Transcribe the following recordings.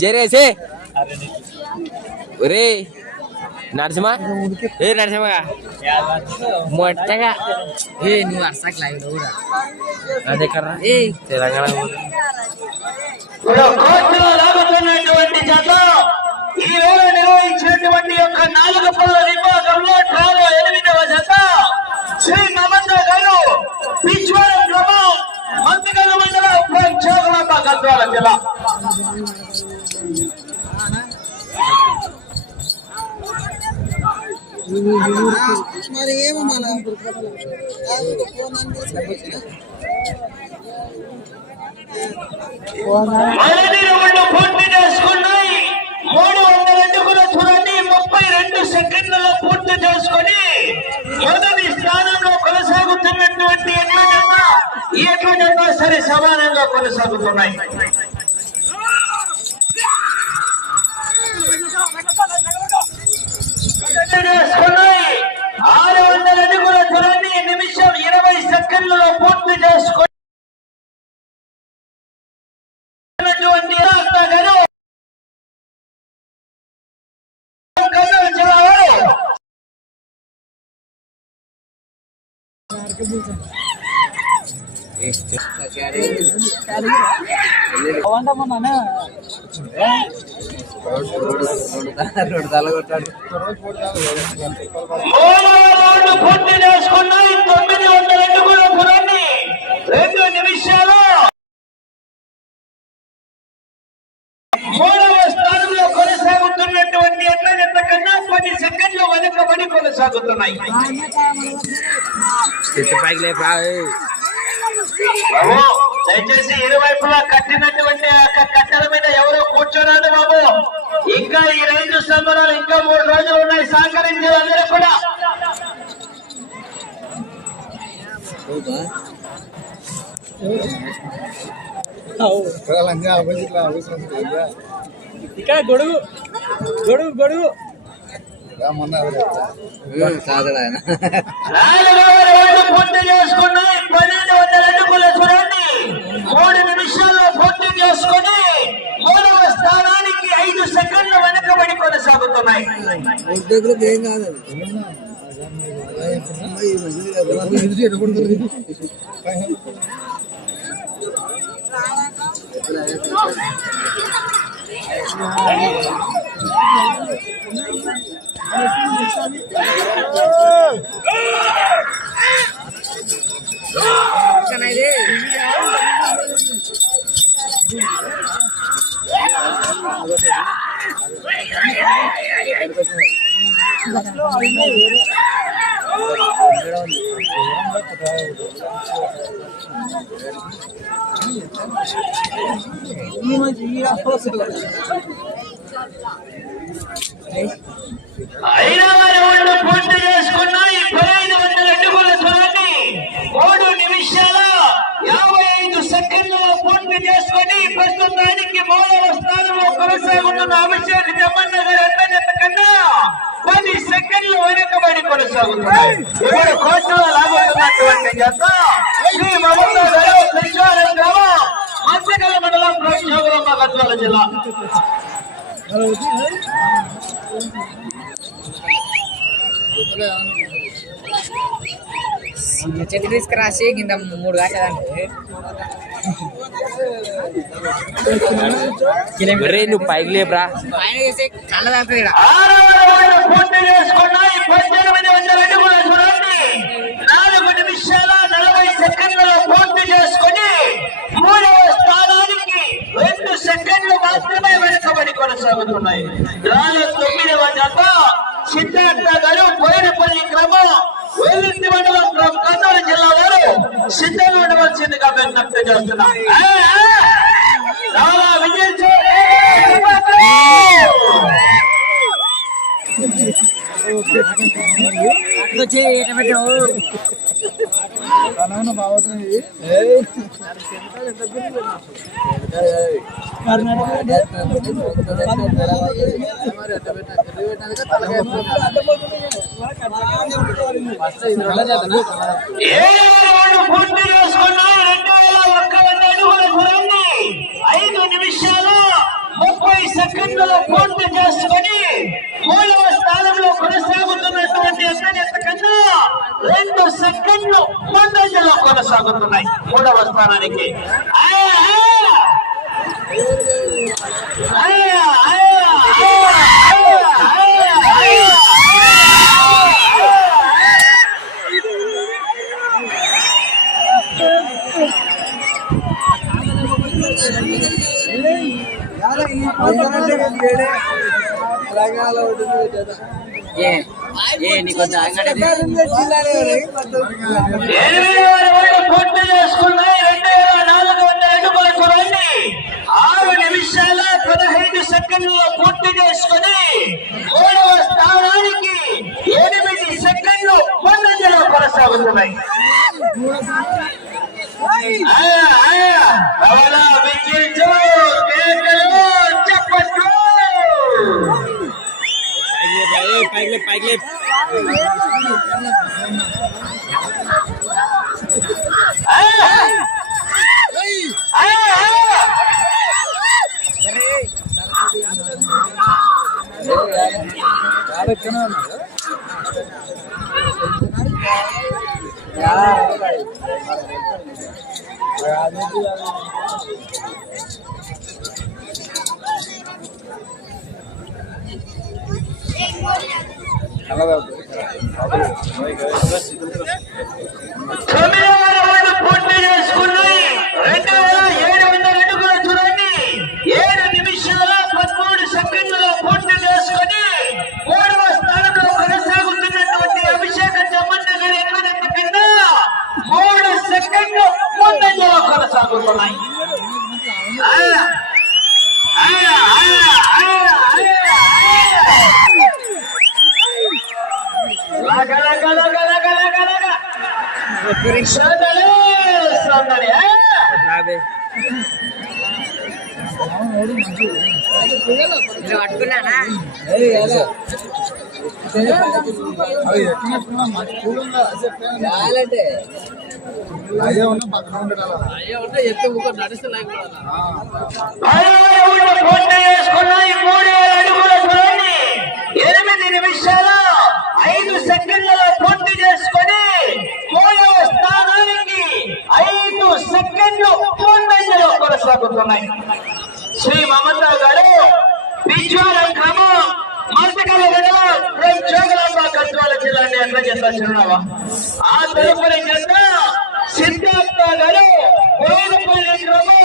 జరేసే. ఒరే నరసింహ. ఏ నరసింహ. మొట్టగా. ఏ నువ్వు అర్సక్ లైవ్ కూడా. అదే కర్రా. ఏ తెలంగాణ లాగుతున్నటువంటి జత ఈ వేళ నిర్వహించినటువంటి యొక్క నాలుగు పళ్ళ విభాగంలో డ్రాలో ఎనిమిదవ జత శ్రీ మమత గారు ఈశ్వరం గ్రామం మంత్రిగల మండలం చోగలాంబ గద్వాల జిల్లా. మరి ఏమో మన పూర్తి చేసుకున్నాయి మూడు వందల అడుగుల చూడండి ముప్పై రెండు సెకండ్లలో పూర్తి చేసుకొని మొదటి స్థానంలో కొనసాగుతున్నటువంటి ఎట్లా జత ఈ ఎట్లా జత సరే సమానంగా కొనసాగుతున్నాయి. రెండు తల కొట్టాడు. పూర్తి చేసుకున్నాయి తొమ్మిది వందల అడుగుల రెండు నిమిషాలు మూడవ స్థానంలో కొనసాగుతున్నటువంటి ఎట్ల జత కన్నా పది సెకండ్లు వెనుకబడి కొనసాగుతున్నాయి చెట్టు పైకి లేపా బాబు దయచేసి ఇరువైపులా కట్టినటువంటి కట్టెల మీద ఎవరో కూర్చోరాదు బాబు. ఇంకా ఈ రైతు సంబరాలు ఇంకా మూడు రోజులు ఉన్నాయి సహకరించే అందరూ కూడా. ఇక్కడ గొడుగు గొడుగు గొడుగు. ఆయన పూర్తి చేసుకున్నాయి పన్నెండు వందల అడుగుల చూడండి మూడు నిమిషాల్లో పూర్తి చేసుకుని మూడవ స్థానానికి ఐదు సెకండ్ల వెనుకబడి కొనసాగుతున్నాయి ఏం కాదు ఈ మధ్య ఈ రాష్ట్రంలో ఐదవ పూర్తి చేసుకున్నాయి పదహైదు వందల అడుగుల మూడు నిమిషాల యాభై ఐదు సెకండ్లలో పూర్తి చేసుకొని ప్రస్తుతానికి మూడవ స్థానంలో కొనసాగుతున్న అభిషేక్ కన్నా పది సెకండ్లు వెనుకబడి ఇప్పుడు లాగుతున్నటువంటి జత? శ్రీ మమతా గారు కృష్ణారం మంచగల మండలం గద్వాల జిల్లా. చెట్టు తీసుకురాసి కింద మూడు కాసేదంటే నువ్వు పైకి లేపరా పైన చేసే కళ్ళ నాలుగు నిమిషాల నలభై సెకండ్లలో పూర్తి చేసుకుని మూడవ స్థానానికి రెండు సెకండ్లు మాత్రమే వెనుకబడి కొనసాగుతున్నాయి. సిద్ధార్థ గారు బోయినపల్లి క్రమం వేలింటి మండలం క్రమం కర్నూలు జిల్లా వారు సిద్ధంగా ఉండవలసిందిగా విజ్ఞప్తి చేస్తున్నాం. ఆ, పూర్తి చేసుకున్నాం రెండు వేల ఒక్క వంద అడుగుల దూరాన్ని ఐదు నిమిషాలు ముప్పై సెకండ్లలో పూర్తి చేసుకొని మూడవ స్థానంలో కొనసాగుతున్నటువంటి అత్యంత కన్నా రెండు సెకండ్లు ముందంజలో కొనసాగుతున్నాయి. మూడవ స్థానానికి. ఆయా, ఎనిమిది వరకు పూర్తి చేసుకున్నాయి రెండు వేల నాలుగు వందల అడుగులకు రండి ఆరు నిమిషాల పదహైదు సెకండ్లలో పూర్తి చేసుకుని మూడవ స్థానానికి ఎనిమిది సెకండ్లు ముందంజలో కొనసాగుతున్నాయి. రవాణా విజయించు, చప్పట్లు. పైకి పైకి よろしくお願いします。తొమ్మిదవ సందడి, సందడి, ఆ? రాబే మూడు వేల ఎనిమిది నిమిషాల ఐదు సెకండ్లలో పూర్తి చేసుకో మూడవ స్థానానికి సెకండ్లు ఫోన్ ముందంజలో కొనసాగుతున్నాయి. శ్రీ మమతా గారు పిచ్వారం క్రమం మల్టికల్ జోగులాంబ గద్వాల జిల్లాని ఎట్లా చిరునామా. ఆ తదుపరి జెండ సిద్ధార్థ గారు కోయినపల్లి క్రమం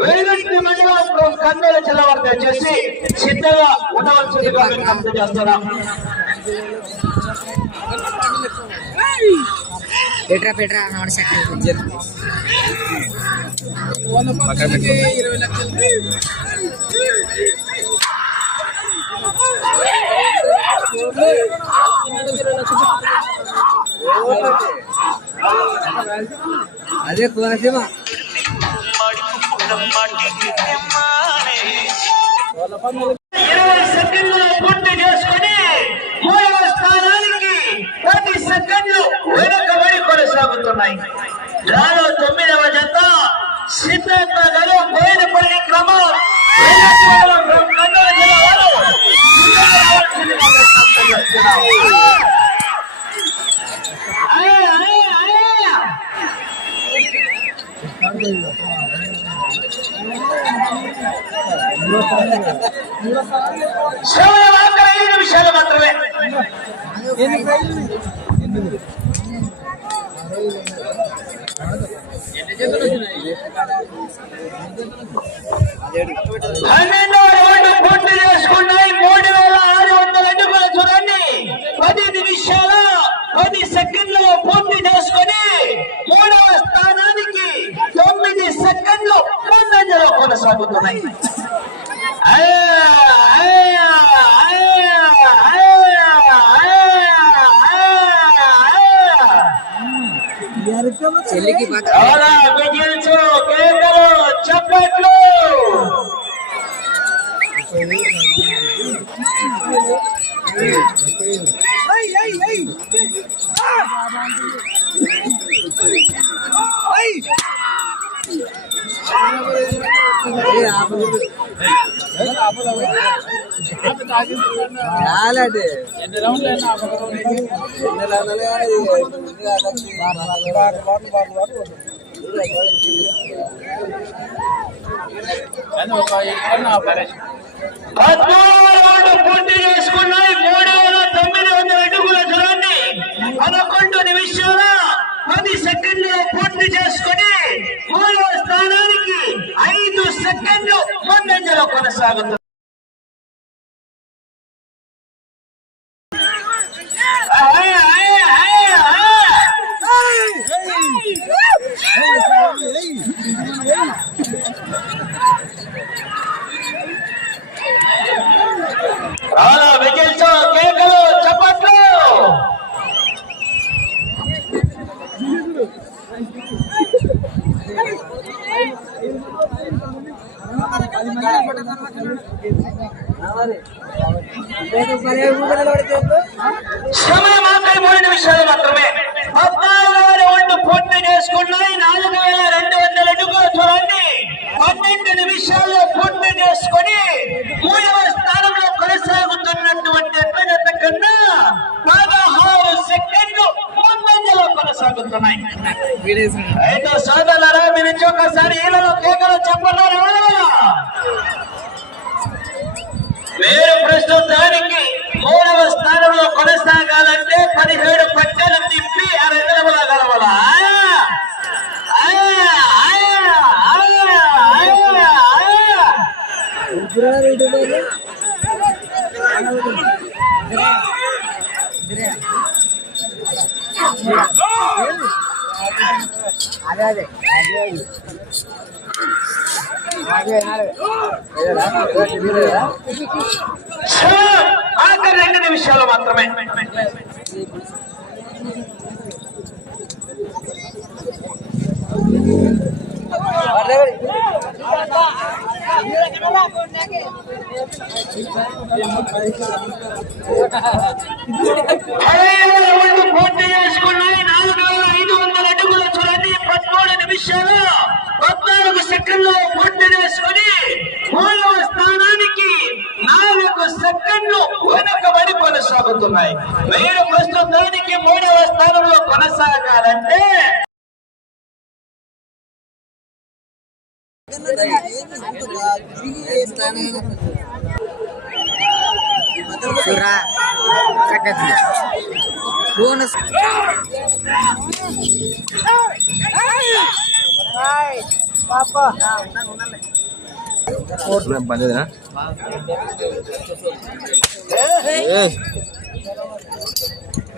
వెలుగంటి మండలం కన్నూరు జిల్లా చేసి వచ్చేసి సిద్ధంగా ఉండవలసిందిగా విజ్ఞప్తి చేస్తున్నాం పెట్రా పెట్రా నోడ సెకండ్ పక్కన పెట్టుకో అదే కోనసీమ ఇరవై సెకండ్లు పూర్తి చేసుకుని మూడవ స్థానానికి పది సెకండ్లు కొనసాగుతున్నాయి. రాలో తొమ్మిదవ జత సిద్ధార్థ గారు బోయినపల్లి క్రమం వెనుకబడి కన్నూరు ఐదు నిమిషాలు మాత్రమే. పన్నెండవ రౌండ్ పూర్తి చేసుకున్నాయి మూడు వేల ఆరు వందల అడుగుల చూడండి పది నిమిషాల పది సెకండ్లలో పూర్తి చేసుకొని మూడవ స్థానానికి తొమ్మిది సెకండ్లు ముందంజలో కొనసాగుతున్నాయి. అయ్యా, అయ్యా, అయ్యా, అయ్యా, అయ్యా, అయ్యా. చెల్లికి చప్పట్లు. రాలేదే ఎన్ని రౌండ్లు అయినా పద్నాలుగు పూర్తి చేసుకున్నాయి. మూడు వేల తొమ్మిది వందల అడుగుల దూరాన్ని పదకొండు నిమిషాల పది సెకండ్లు పూర్తి చేసుకుని మూడవ స్థానానికి ఐదు సెకండ్లు ముందంజలో కొనసాగుతుంది. సమయం ఆఖరి మూడు నిమిషాలు మాత్రమే. పద్నాలుగు వేల ఒండు పూర్తి చేసుకున్నాయి నాలుగు వేల రెండు వందల అడుగుల చూడండి. పన్నెండు నిమిషాల్లో పూర్తి చేసుకొని మూడవ స్థానంలో కొనసాగుతున్నటువంటి అభ్యర్థత కన్నా పదహారు సెకండ్లు ముందంజలో కొనసాగుతున్నాయి. ఆఖరి రెండు నిమిషాలు మాత్రమే పదిహేను రౌండ్లు పూర్తి చేసుకున్నాయి నాలుగు వేల ఐదు వందల అడుగుల చూడండి పదమూడు నిమిషాలు పద్నాలుగు సెకండ్లు పూర్తి చేసుకుని మూడవ స్థానానికి నాలుగు సెకండ్లు వెనకబడి కొనసాగుతున్నాయి మీరు ప్రస్తుతానికి మూడవ స్థానంలో కొనసాగాలంటే బోనస్. బందేనా